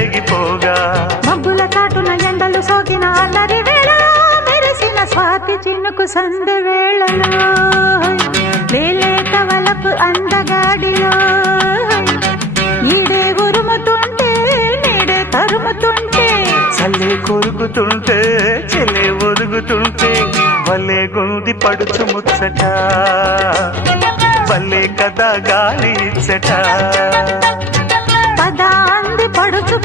రేగిపోగా మబ్బుల చాటున ఎండలు సోకిన అల్లరి వేళ మెరిసిన స్వాతి చినుకు సందె వేళలో లేలేత వలపు అందగాడిలో నీడే ఉరుముతుంటే నీడే తరుముతుంటే చల్లే కొరుకుతుంటే చెల్లే ఒరుగుతుంటే భలే గుంది పడుచు ముచ్చట భలే కదా గాలి ఇచ్చట పద అంది పడుచు